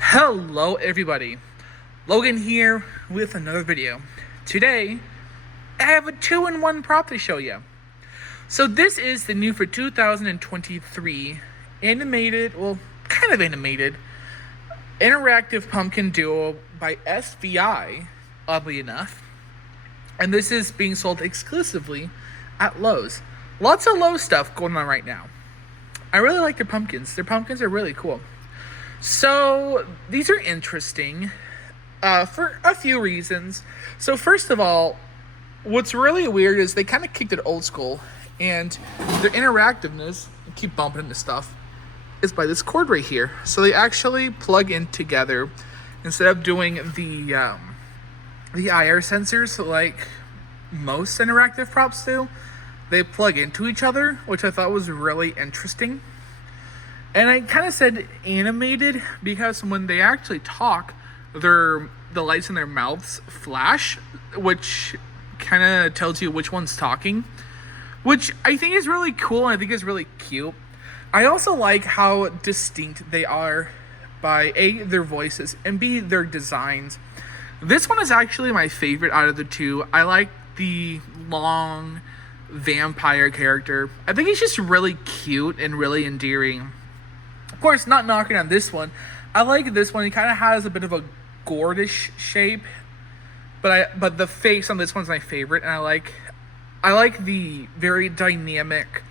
Hello everybody, Logan here with another video. Today, I have a 2-in-1 prop to show you. So this is the new for 2023 animated, well, kind of animated, interactive pumpkin duo by SVI, oddly enough. And this is being sold exclusively at Lowe's. Lots of Lowe stuff going on right now. I really like their pumpkins. Their pumpkins are really cool. So these are interesting for a few reasons. So first of all, what's really weird is they kind of kicked it old school, and their interactiveness, I keep bumping into stuff, is by this cord right here. So they actually plug in together instead of doing the IR sensors like most interactive props do. They plug into each other, which I thought was really interesting. And I kind of said animated because when they actually talk, the lights in their mouths flash, which kind of tells you which one's talking, which I think is really cool and I think is really cute. I also like how distinct they are by A, their voices, and B, their designs. This one is actually my favorite out of the two. I like the long vampire character. I think he's just really cute and really endearing. Of course, not knocking on this one. I like this one. He kind of has a bit of a gourdish shape, but the face on this one's my favorite, and I like the very dynamic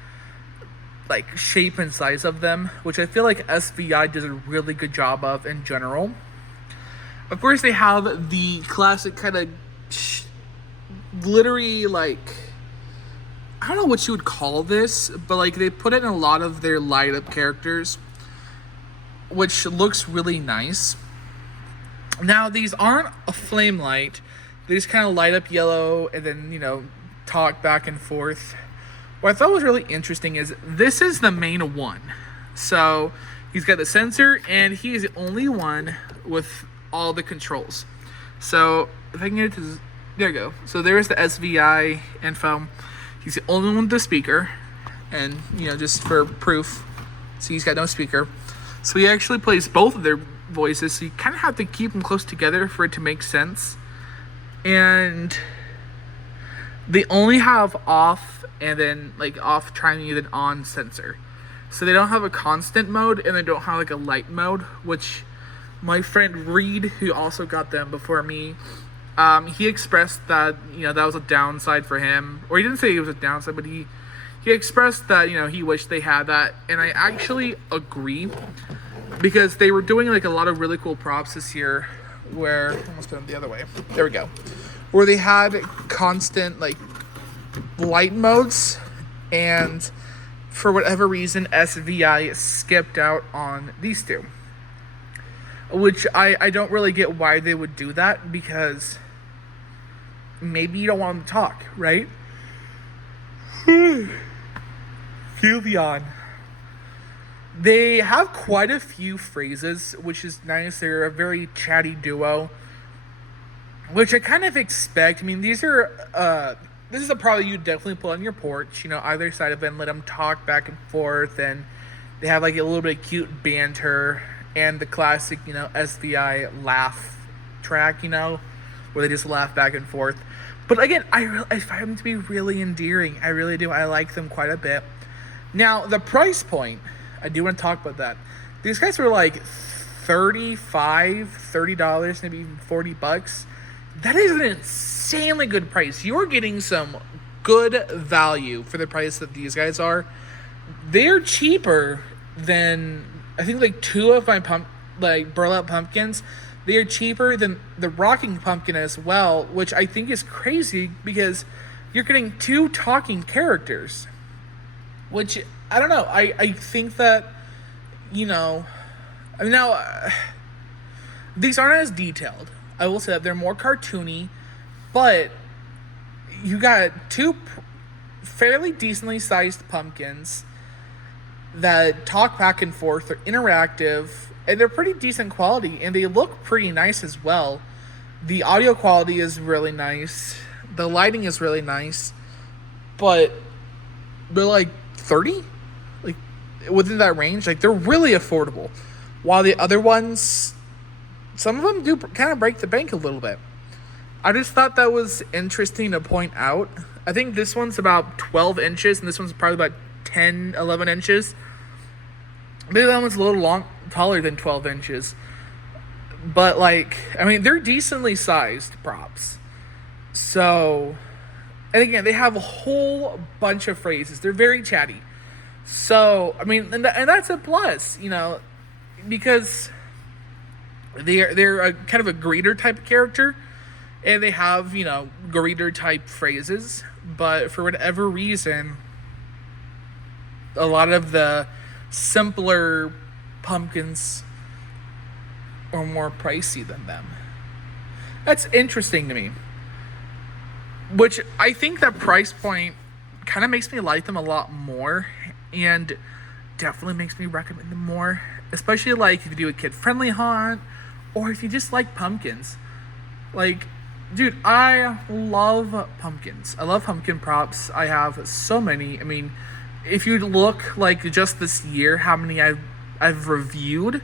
like shape and size of them, which I feel like SVI does a really good job of in general. Of course, they have the classic kind of glittery, like, I don't know what you would call this, but like they put it in a lot of their light up characters, which looks really nice. Now, these aren't a flame light. They just kind of light up yellow and then, talk back and forth. What I thought was really interesting is this is the main one. So he's got the sensor and he is the only one with all the controls. So if I can get it to, there you go. So there's the SVI info. He's the only one with the speaker. And, just for proof, see, he's got no speaker. So he actually plays both of their voices, so you kind of have to keep them close together for it to make sense. And they only have off and then like off timing and then on sensor. So they don't have a constant mode and they don't have like a light mode, which my friend Reed, who also got them before me, he expressed that, that was a downside for him. Or he didn't say it was a downside, but he expressed that, he wished they had that. And I actually agree, because they were doing like a lot of really cool props this year where, almost put them the other way, there we go, where they had constant like light modes, and for whatever reason SVI skipped out on these two, which I don't really get why they would do that, because maybe you don't want them to talk, right? Feel the yawn. They have quite a few phrases, which is nice. They're a very chatty duo, which I kind of expect. I mean, this is a product you definitely put on your porch, either side of it, and let them talk back and forth, and they have like a little bit of cute banter, and the classic, SVI laugh track, where they just laugh back and forth. But again, I find them to be really endearing. I really do. I like them quite a bit. Now, the price point, I do want to talk about that. These guys were like $30, maybe even $40. That is an insanely good price. You're getting some good value for the price that these guys are. They're cheaper than, I think, like two of my burlap pumpkins. They are cheaper than the rocking pumpkin as well, which I think is crazy because you're getting two talking characters. Which, I don't know, I think that, now, these aren't as detailed. I will say that they're more cartoony, but you got two fairly decently sized pumpkins that talk back and forth. They're interactive, and they're pretty decent quality, and they look pretty nice as well. The audio quality is really nice. The lighting is really nice, but they're like 30, like within that range. Like, they're really affordable, while the other ones some of them do kind of break the bank a little bit. I just thought that was interesting to point out. I think this one's about 12 inches, and this one's probably about 10, 11 inches. Maybe that one's a little taller than 12 inches. But, like, I mean, they're decently sized props. So, and again, they have a whole bunch of phrases. They're very chatty. So, I mean, and that's a plus, you know, because they're a kind of a greeter type of character, and they have, you know, greeter type phrases, but for whatever reason, a lot of the simpler pumpkins are more pricey than them. That's interesting to me, which I think that price point kind of makes me like them a lot more, and definitely makes me recommend them more, especially like if you do a kid-friendly hunt, or if you just like pumpkins. Like, dude, I love pumpkins. I love pumpkin props. I have so many. I mean, if you look like just this year, how many I've reviewed,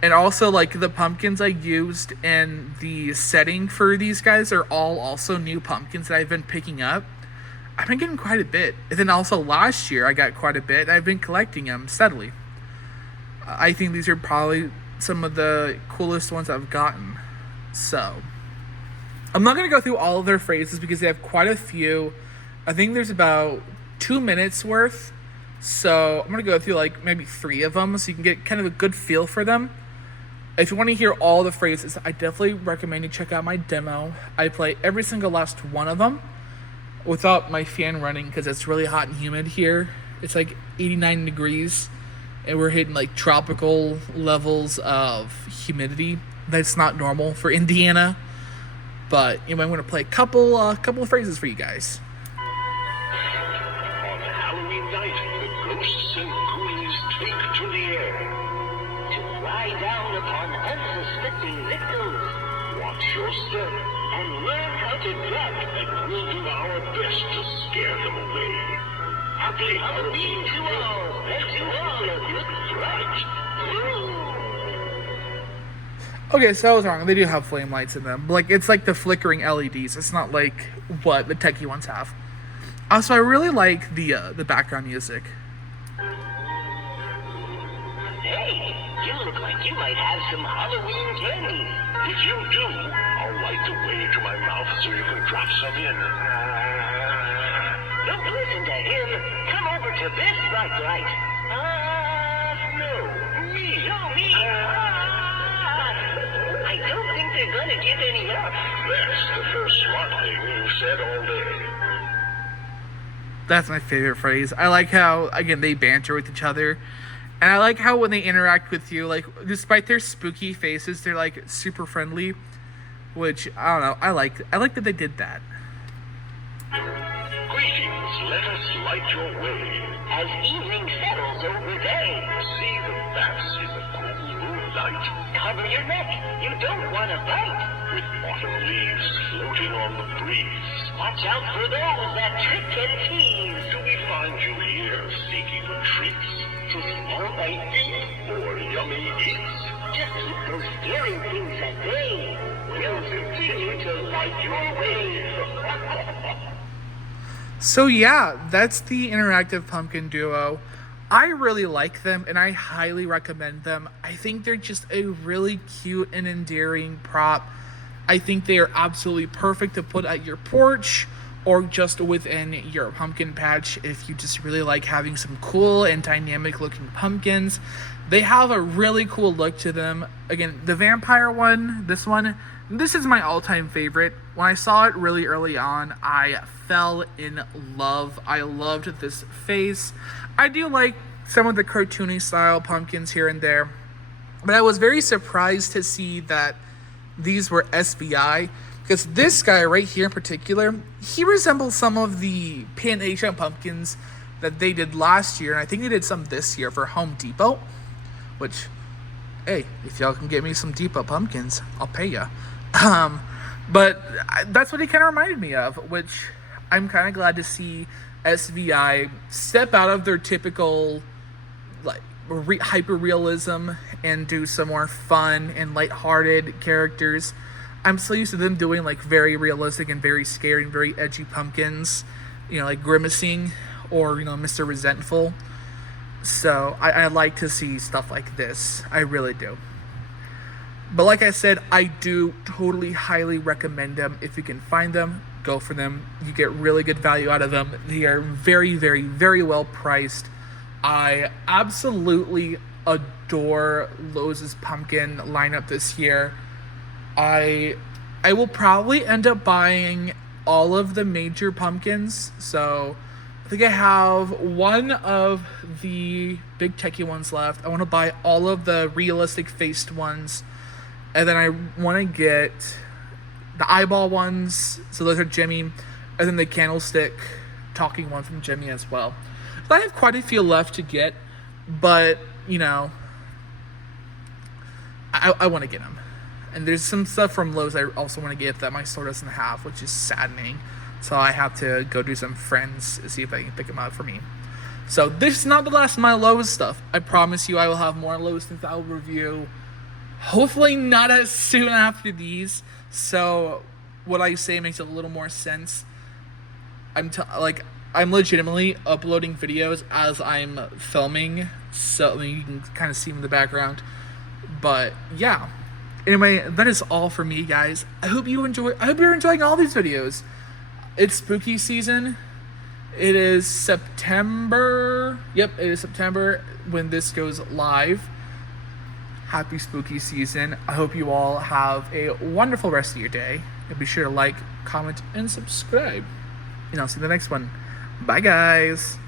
and also like the pumpkins I used and the setting for these guys are all also new pumpkins that I've been picking up. I've been getting quite a bit. And then also last year I got quite a bit. I've been collecting them steadily. I think these are probably some of the coolest ones I've gotten. So, I'm not going to go through all of their phrases because they have quite a few. I think there's about 2 minutes worth. So, I'm going to go through like maybe 3 of them so you can get kind of a good feel for them. If you want to hear all the phrases, I definitely recommend you check out my demo. I play every single last one of them without my fan running because it's really hot and humid here. It's like 89 degrees and we're hitting like tropical levels of humidity. That's not normal for Indiana, but you might want to play a couple of phrases for you guys. On Halloween night, the ghosts and ghoulies take to the air to lie down upon unsuspecting victims Watch your step, and learn how to duck. and we'll do our best to scare them away. Happy Halloween to all, and to all a good fright. Okay, so I was wrong. They do have flame lights in them. Like, it's like the flickering LEDs. It's not like what the techie ones have. Also, I really like the background music. Hey, you look like you might have some Halloween candy. If you do, I'll light the way to my mouth so you can drop some in. Don't listen to him. Come over to this bright light. No, me. No, me. I don't think they're gonna give any up. That's the first smart thing you've said all day. That's my favorite phrase. I like how, again, they banter with each other. And I like how when they interact with you, like, despite their spooky faces, they're, like, super friendly. Which, I don't know, I like that they did that. Greetings, let us light your way. As evening settles over day, See the bats in the cool moonlight, cover your neck. You don't want to bite. with autumn leaves floating on the breeze. Watch out for those that trick and tease. Do we find you here seeking the treats To smell my feet, or yummy eats? just keep those scary things at bay. We'll continue to light your way. So yeah, that's the interactive pumpkin duo. I really like them and I highly recommend them. I think they're just a really cute and endearing prop. I think they are absolutely perfect to put at your porch or just within your pumpkin patch if you just really like having some cool and dynamic looking pumpkins. They have a really cool look to them. Again, the vampire one, this is my all-time favorite. When I saw it really early on, I fell in love. I loved this face. I do like some of the cartoony style pumpkins here and there, but I was very surprised to see that these were SVI, because this guy right here in particular, he resembles some of the Pan Asian pumpkins that they did last year, and I think they did some this year for Home Depot, which, hey, if y'all can get me some Depot pumpkins, I'll pay ya. But that's what he kind of reminded me of, which I'm kind of glad to see SVI step out of their typical, like, hyper realism and do some more fun and lighthearted characters. I'm so used to them doing like very realistic and very scary and very edgy pumpkins, like Grimacing or Mr. Resentful. So I like to see stuff like this. I really do. But like I said, I do totally highly recommend them. If you can find them, go for them. You get really good value out of them. They are very, very, very well priced. I absolutely adore Lowe's pumpkin lineup this year. I will probably end up buying all of the major pumpkins. So I think I have one of the big techie ones left. I want to buy all of the realistic faced ones. And then I want to get the eyeball ones. So those are Jimmy. And then the candlestick talking one from Jimmy as well. So I have quite a few left to get. But, I want to get them. And there's some stuff from Lowe's I also want to get that my store doesn't have, which is saddening. So I have to go do some friends to see if I can pick them up for me. So this is not the last of my Lowe's stuff. I promise you I will have more Lowe's things I will review. Hopefully not as soon after these. So what I say makes a little more sense. I'm legitimately uploading videos as I'm filming. So you can kind of see them in the background. But yeah. Anyway, that is all for me, guys. I hope you're enjoying all these videos. It's spooky season. It is September. Yep, it is September when this goes live. Happy spooky season. I hope you all have a wonderful rest of your day. And be sure to like, comment, and subscribe. And I'll see you in the next one. Bye, guys.